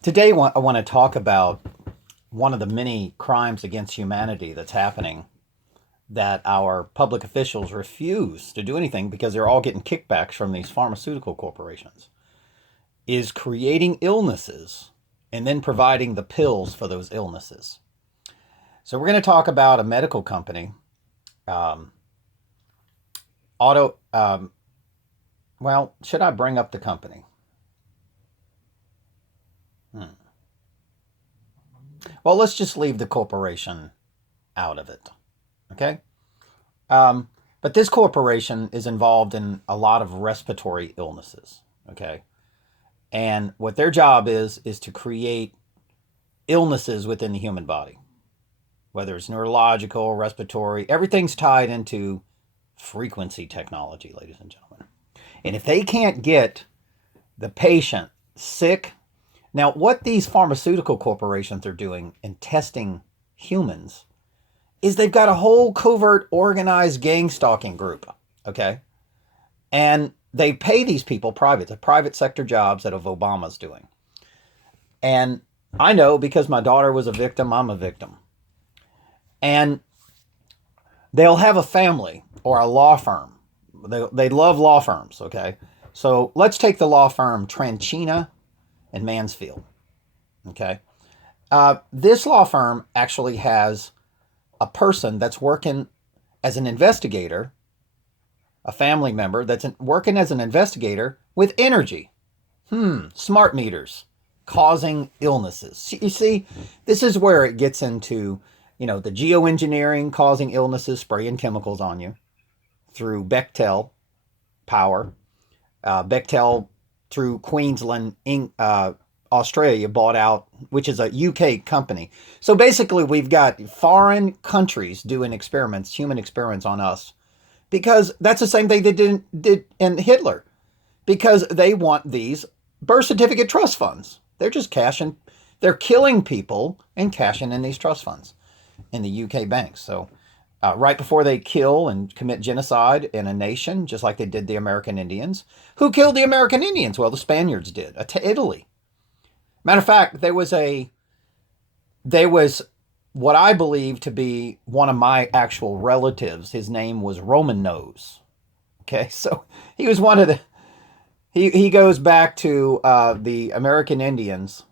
Today, I want to talk about one of the many crimes against humanity that's happening that our public officials refuse to do anything because they're all getting kickbacks from these pharmaceutical corporations, is creating illnesses and then providing the pills for those illnesses. So, we're going to talk about a medical company, um, auto. Well, should I bring up the company? Hmm. Well, let's just leave the corporation out of it. Okay. Um, but this corporation is involved in a lot of respiratory illnesses. Okay. And what their job is to create illnesses within the human body, whether it's neurological, respiratory, everything's tied into frequency technology, ladies and gentlemen. And if they can't get the patient sick, now what these pharmaceutical corporations are doing in testing humans is they've got a whole covert organized gang stalking group. Okay. And they pay these people the private sector jobs that Obama's doing. And I know because my daughter was a victim, I'm a victim. And they'll have a family or a law firm. They love law firms, okay? So let's take the law firm Tranchina and Mansfield, okay? This law firm actually has a person that's working as an investigator, a family member that's working as an investigator with energy. Smart meters causing illnesses. You see, this is where it gets into, the geoengineering causing illnesses, spraying chemicals on you through Bechtel power. Bechtel through Queensland, Australia bought out, which is a UK company. So basically, we've got foreign countries doing experiments, human experiments on us, because that's the same thing they did in Hitler, because they want these birth certificate trust funds. They're just cashing, they're killing people and cashing in these trust funds in the UK banks. So right before they kill and commit genocide in a nation, just like they did the American Indians. Who killed the American Indians? Well, the Spaniards did, to Italy. Matter of fact, there was what I believe to be one of my actual relatives. His name was Roman Nose. Okay, so he was one of the. He goes back to the American Indians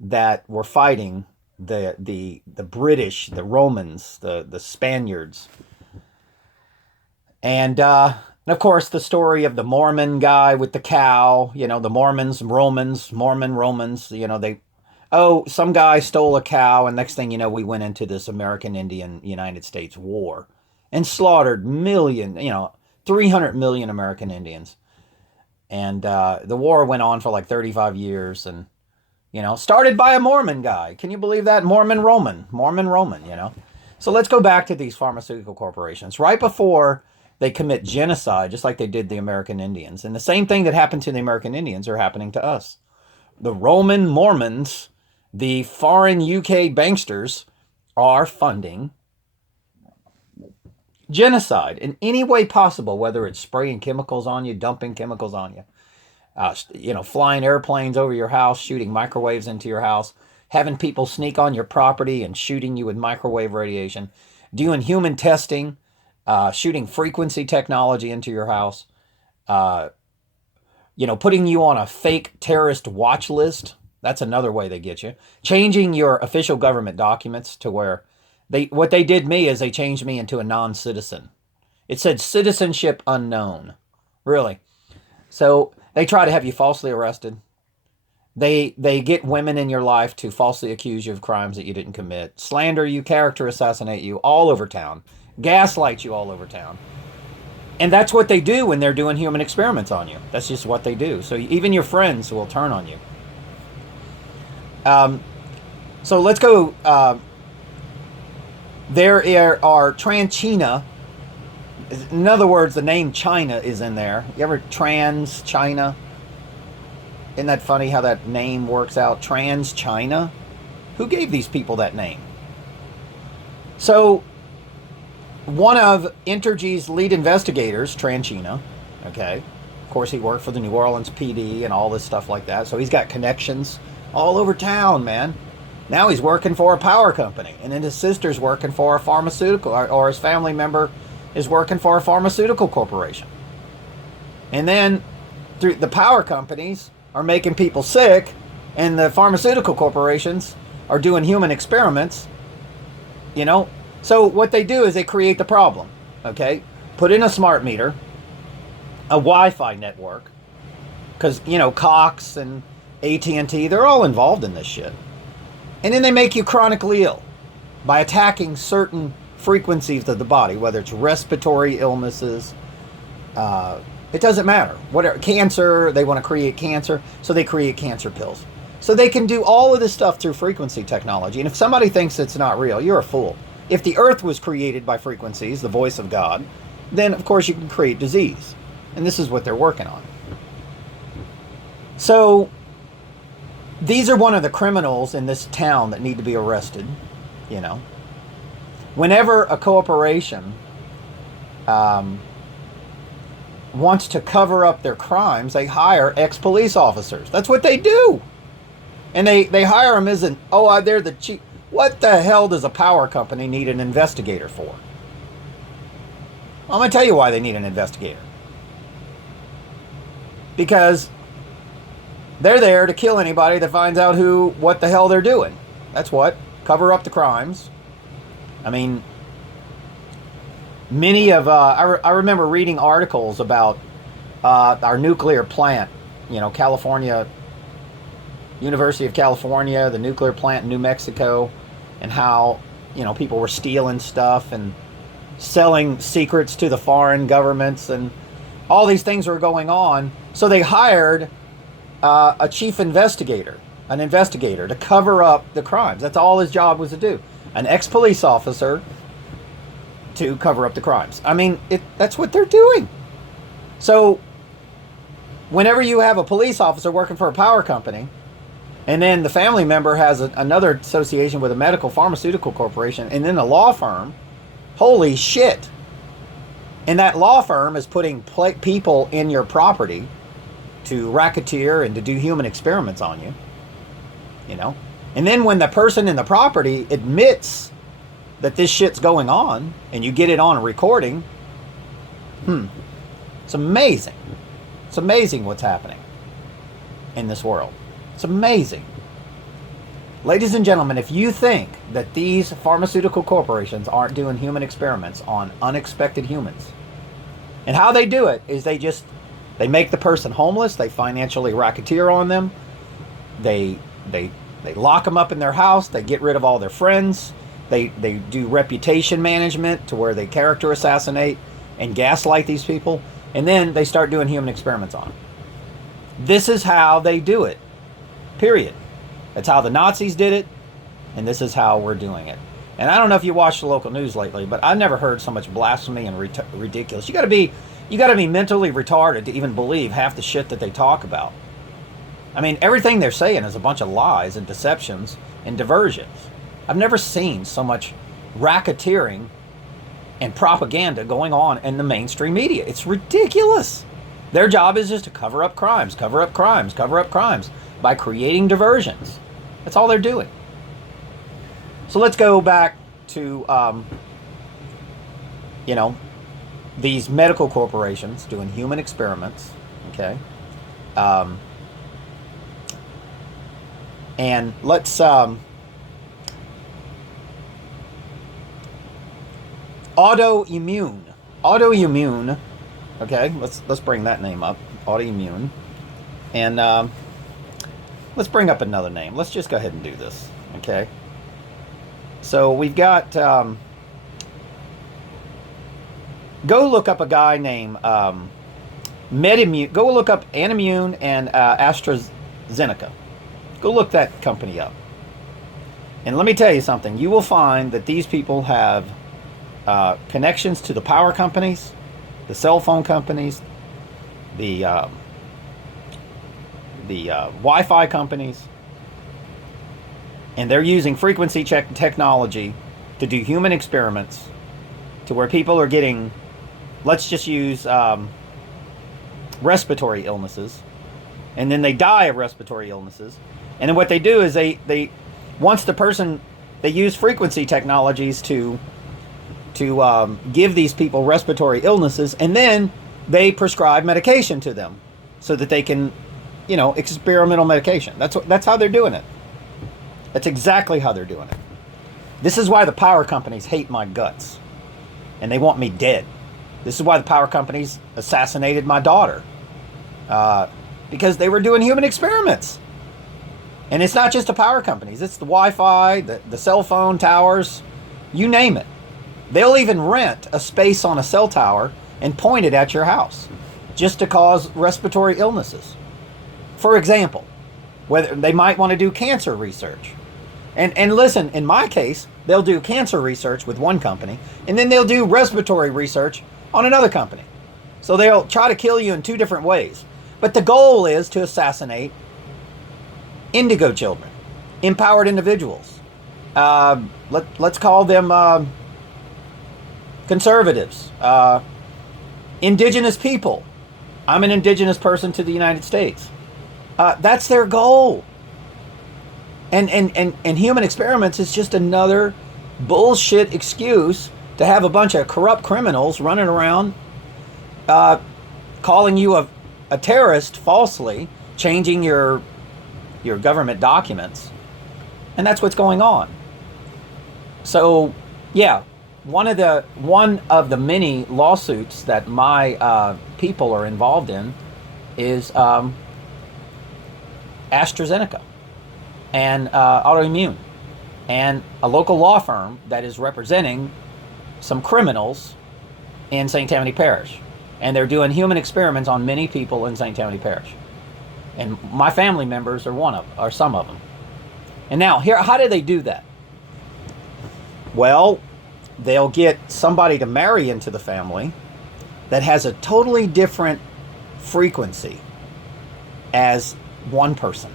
that were fighting the British, the Romans, the Spaniards, and of course the story of the Mormon guy with the cow. The Mormons, Romans, Mormon Romans. Some guy stole a cow, and next thing you know, we went into this American Indian United States war and slaughtered 300 million American Indians. And the war went on for like 35 years and, started by a Mormon guy. Can you believe that? Mormon Roman. So let's go back to these pharmaceutical corporations. Right before they commit genocide, just like they did the American Indians. And the same thing that happened to the American Indians are happening to us. The Roman Mormons, the foreign UK banksters, are funding genocide in any way possible, whether it's spraying chemicals on you, dumping chemicals on you, flying airplanes over your house, shooting microwaves into your house, having people sneak on your property and shooting you with microwave radiation, doing human testing, shooting frequency technology into your house, putting you on a fake terrorist watch list. That's another way they get you. Changing your official government documents to where what they did me is they changed me into a non-citizen. It said citizenship unknown. Really. So they try to have you falsely arrested. They get women in your life to falsely accuse you of crimes that you didn't commit, slander you, character assassinate you all over town, gaslight you all over town. And that's what they do when they're doing human experiments on you. That's just what they do. So even your friends will turn on you. So let's go. There are Tranchina. In other words, the name China is in there. You ever trans China? Isn't that funny how that name works out? Trans China? Who gave these people that name? So, one of Entergy's lead investigators, Tranchina, okay, of course he worked for the New Orleans PD and all this stuff like that. So he's got connections all over town, man. Now he's working for a power company, and then his sister's working for a pharmaceutical, or his family member is working for a pharmaceutical corporation. And then through the power companies are making people sick, and the pharmaceutical corporations are doing human experiments, you know? So what they do is they create the problem, okay? Put in a smart meter, a Wi-Fi network, because, you know, Cox and AT&T, they're all involved in this shit. And then they make you chronically ill by attacking certain frequencies of the body, whether it's respiratory illnesses, it doesn't matter. Whatever, cancer, they want to create cancer, so they create cancer pills. So they can do all of this stuff through frequency technology. And if somebody thinks it's not real, you're a fool. If the earth was created by frequencies, the voice of God, then of course you can create disease. And this is what they're working on. So these are one of the criminals in this town that need to be arrested, you know. Whenever a corporation wants to cover up their crimes, they hire ex-police officers. That's what they do. And they hire them as they're the chief. What the hell does a power company need an investigator for? I'm going to tell you why they need an investigator. Because they're there to kill anybody that finds out what the hell they're doing. That's what. Cover up the crimes. I mean, many of, I remember reading articles about our nuclear plant, you know, California, University of California, the nuclear plant in New Mexico, and how, you know, people were stealing stuff and selling secrets to the foreign governments, and all these things were going on. So they hired a chief investigator, an investigator to cover up the crimes. That's all his job was to do. An ex-police officer to cover up the crimes. I mean, that's what they're doing. So whenever you have a police officer working for a power company, and then the family member has another association with a medical pharmaceutical corporation, and then a law firm, holy shit. And that law firm is putting people in your property to racketeer and to do human experiments on you, you know. And then when the person in the property admits that this shit's going on, and you get it on a recording, it's amazing. It's amazing what's happening in this world. It's amazing. Ladies and gentlemen, if you think that these pharmaceutical corporations aren't doing human experiments on unexpected humans, and how they do it is they make the person homeless, they financially racketeer on them, they lock them up in their house, they get rid of all their friends, they do reputation management to where they character assassinate and gaslight these people, and then they start doing human experiments on them. This is how they do it. Period. That's how the Nazis did it, and this is how we're doing it. And I don't know if you watched the local news lately, but I've never heard so much blasphemy and ridiculous. You got to be mentally retarded to even believe half the shit that they talk about. I mean, everything they're saying is a bunch of lies and deceptions and diversions. I've never seen so much racketeering and propaganda going on in the mainstream media. It's ridiculous. Their job is just to cover up crimes, cover up crimes, cover up crimes by creating diversions. That's all they're doing. So let's go back to, you know, these medical corporations doing human experiments, okay? And let's, autoimmune, okay? Let's bring that name up, autoimmune. And let's bring up another name. Let's just go ahead and do this, okay? So we've got, go look up a guy named MedImmune. Go look up Animune and AstraZeneca. Go look that company up. And let me tell you something. You will find that these people have connections to the power companies, the cell phone companies, the Wi-Fi companies, and they're using frequency check technology to do human experiments to where people are getting, let's just use respiratory illnesses, and then they die of respiratory illnesses, And then what they do is they once the person, they use frequency technologies to give these people respiratory illnesses, and then they prescribe medication to them so that they can, experimental medication. That's how they're doing it. That's exactly how they're doing it. This is why the power companies hate my guts, and they want me dead. This is why the power companies assassinated my daughter, because they were doing human experiments. And it's not just the power companies. It's the Wi-Fi, the cell phone towers, you name it. They'll even rent a space on a cell tower and point it at your house just to cause respiratory illnesses. For example, whether they might want to do cancer research. And listen, in my case, they'll do cancer research with one company, and then they'll do respiratory research on another company. So they'll try to kill you in two different ways. But the goal is to assassinate indigo children, empowered individuals. Let's call them conservatives, indigenous people. I'm an indigenous person to the United States. That's their goal. And human experiments is just another bullshit excuse to have a bunch of corrupt criminals running around calling you a terrorist falsely, changing your government documents. And that's what's going on. So, yeah, one of the many lawsuits that my people are involved in is AstraZeneca and autoimmune, and a local law firm that is representing some criminals in St. Tammany Parish. And they're doing human experiments on many people in St. Tammany Parish. And my family members are some of them. And now, how do they do that? Well, they'll get somebody to marry into the family that has a totally different frequency as one person.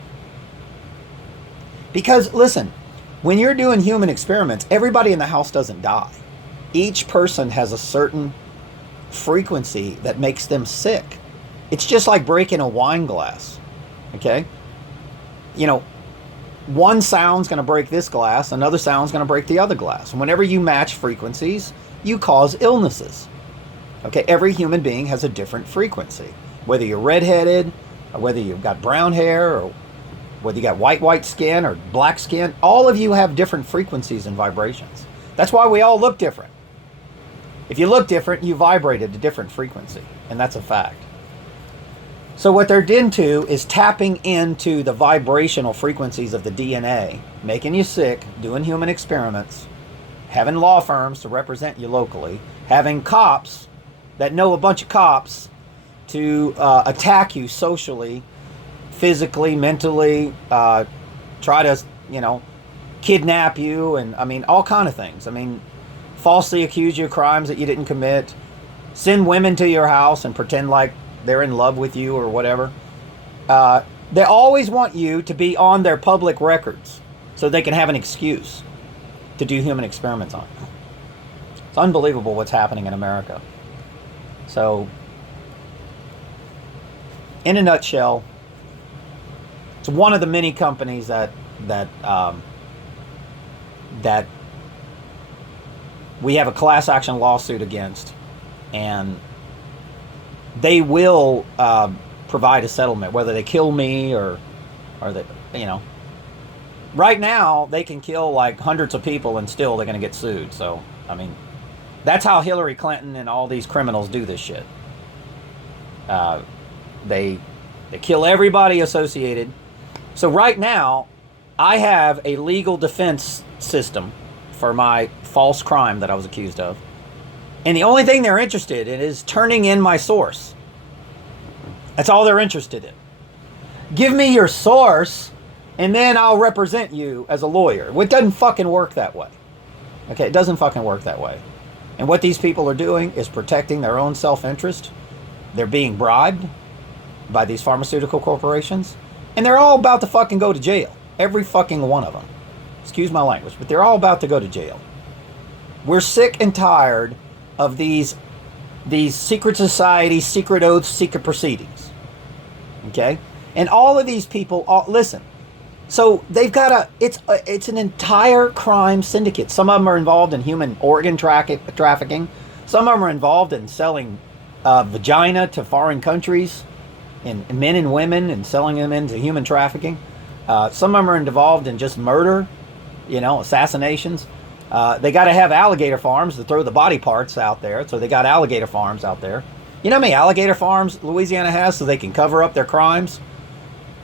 Because, listen, when you're doing human experiments, everybody in the house doesn't die. Each person has a certain frequency that makes them sick. It's just like breaking a wine glass. Okay? One sound's going to break this glass, another sound's going to break the other glass. And whenever you match frequencies, you cause illnesses. Okay? Every human being has a different frequency. Whether you're redheaded, or whether you've got brown hair, or whether you got white skin or black skin, all of you have different frequencies and vibrations. That's why we all look different. If you look different, you vibrate at a different frequency, and that's a fact. So what they're into is tapping into the vibrational frequencies of the DNA, making you sick, doing human experiments, having law firms to represent you locally, having cops that know a bunch of cops to attack you socially, physically, mentally, try to, kidnap you, and all kind of things. Falsely accuse you of crimes that you didn't commit, send women to your house and pretend like they're in love with you or whatever. They always want you to be on their public records so they can have an excuse to do human experiments on you. It's unbelievable what's happening in America. So, in a nutshell, it's one of the many companies that we have a class action lawsuit against, and they will provide a settlement, whether they kill me or they, right now they can kill like hundreds of people and still they're going to get sued. So, that's how Hillary Clinton and all these criminals do this shit. They kill everybody associated. So right now, I have a legal defense system for my false crime that I was accused of. And the only thing they're interested in is turning in my source. That's all they're interested in. Give me your source, and then I'll represent you as a lawyer. It doesn't fucking work that way. Okay, it doesn't fucking work that way. And what these people are doing is protecting their own self-interest. They're being bribed by these pharmaceutical corporations. And they're all about to fucking go to jail. Every fucking one of them. Excuse my language, but they're all about to go to jail. We're sick and tired of these secret societies, secret oaths, secret proceedings. Okay? And all of these people, listen, So they've got it's an entire crime syndicate. Some of them are involved in human organ trafficking. Some of them are involved in selling vagina to foreign countries, and men and women, and selling them into human trafficking. Some of them are involved in just murder, assassinations. They got to have alligator farms to throw the body parts out there. So they got alligator farms out there. You know how many alligator farms Louisiana has so they can cover up their crimes?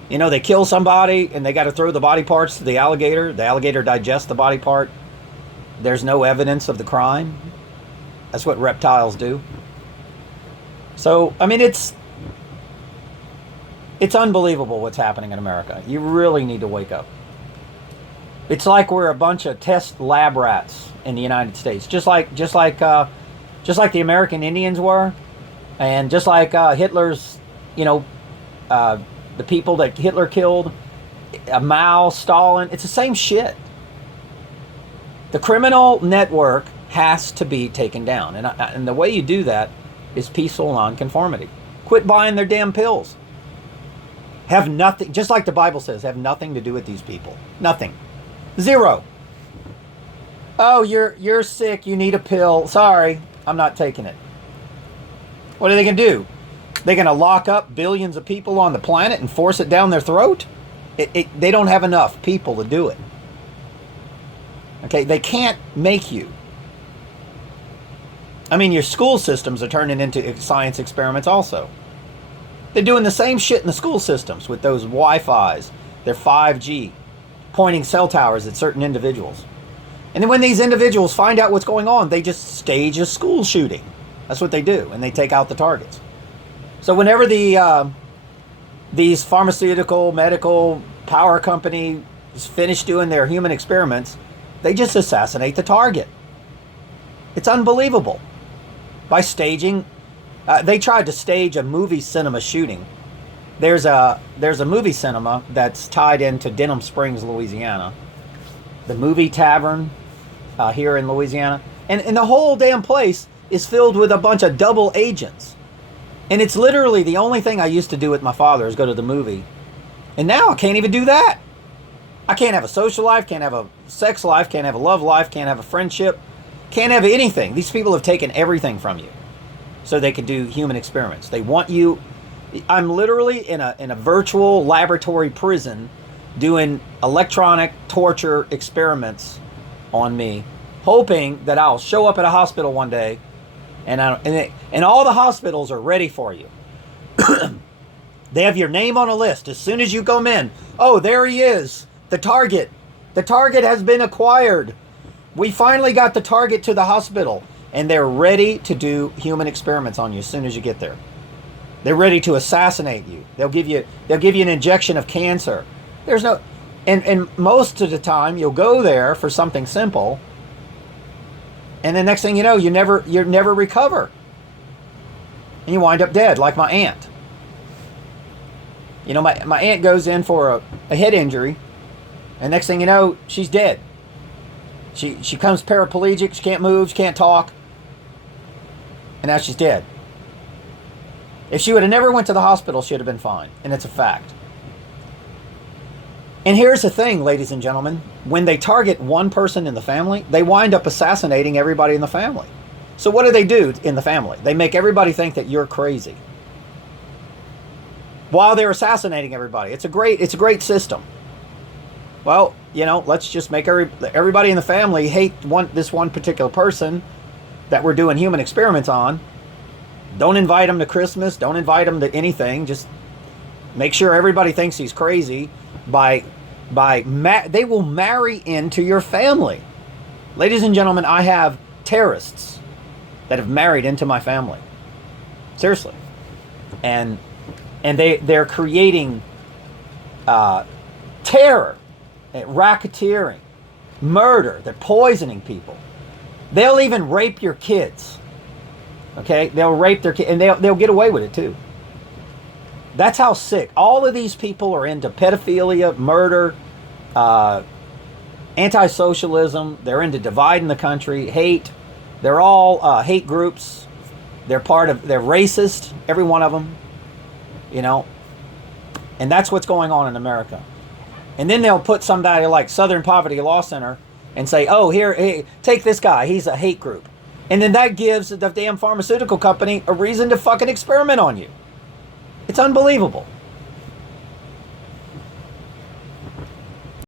They kill somebody and they got to throw the body parts to the alligator. The alligator digests the body part. There's no evidence of the crime. That's what reptiles do. So, I mean, it's unbelievable what's happening in America. You really need to wake up. It's like we're a bunch of test lab rats in the United States, just like the American Indians were, and just like Hitler's, the people that Hitler killed, Mao, Stalin. It's the same shit. The criminal network has to be taken down, and the way you do that is peaceful nonconformity. Quit buying their damn pills. Have nothing, just like the Bible says, have nothing to do with these people. Nothing. Zero. Oh, you're sick, you need a pill. Sorry, I'm not taking it. What are they going to do? They're going to lock up billions of people on the planet and force it down their throat? They don't have enough people to do it. Okay, they can't make you. I mean, your school systems are turning into science experiments also. They're doing the same shit in the school systems with those Wi-Fis, their 5G, pointing cell towers at certain individuals. And then when these individuals find out what's going on, they just stage a school shooting. That's what they do, and they take out the targets. So whenever these pharmaceutical, medical, power companies finish doing their human experiments, they just assassinate the target. It's unbelievable. By staging, they tried to stage a movie cinema shooting. There's a movie cinema that's tied into Denham Springs, Louisiana. The Movie Tavern here in Louisiana. And the whole damn place is filled with a bunch of double agents. And it's literally the only thing I used to do with my father is go to the movie. And now I can't even do that. I can't have a social life, can't have a sex life, can't have a love life, can't have a friendship, can't have anything. These people have taken everything from you so they can do human experiments. They want you. I'm literally in a virtual laboratory prison doing electronic torture experiments on me, hoping that I'll show up at a hospital one day and all the hospitals are ready for you. They have your name on a list as soon as you come in. Oh, there he is. The target. The target has been acquired. We finally got the target to the hospital, and they're ready to do human experiments on you as soon as you get there. They're ready to assassinate you. They'll give you an injection of cancer. There's no, and most of the time you'll go there for something simple, and the next thing you know, you never recover, and you wind up dead, like my aunt. My aunt goes in for a head injury, and next thing you know, she's dead. She comes paraplegic. She can't move. She can't talk, and now she's dead. If she would have never went to the hospital, she'd have been fine, and it's a fact. And here's the thing, ladies and gentlemen. When they target one person in the family, they wind up assassinating everybody in the family. So what do they do in the family? They make everybody think that you're crazy while they're assassinating everybody. It's a great system. Well, let's just make everybody in the family hate this one particular person that we're doing human experiments on. Don't invite him to Christmas. Don't invite him to anything. Just make sure everybody thinks he's crazy. They will marry into your family. Ladies and gentlemen, I have terrorists that have married into my family. Seriously. And they're creating terror, racketeering, murder. They're poisoning people. They'll even rape your kids. Okay? They'll rape their kids, and they'll get away with it too. That's how sick. All of these people are into pedophilia, murder, anti-socialism. They're into dividing the country, hate. They're all hate groups. They're racist, every one of them. And that's what's going on in America. And then they'll put somebody like Southern Poverty Law Center and say, oh, here, hey, take this guy. He's a hate group. And then that gives the damn pharmaceutical company a reason to fucking experiment on you. It's unbelievable.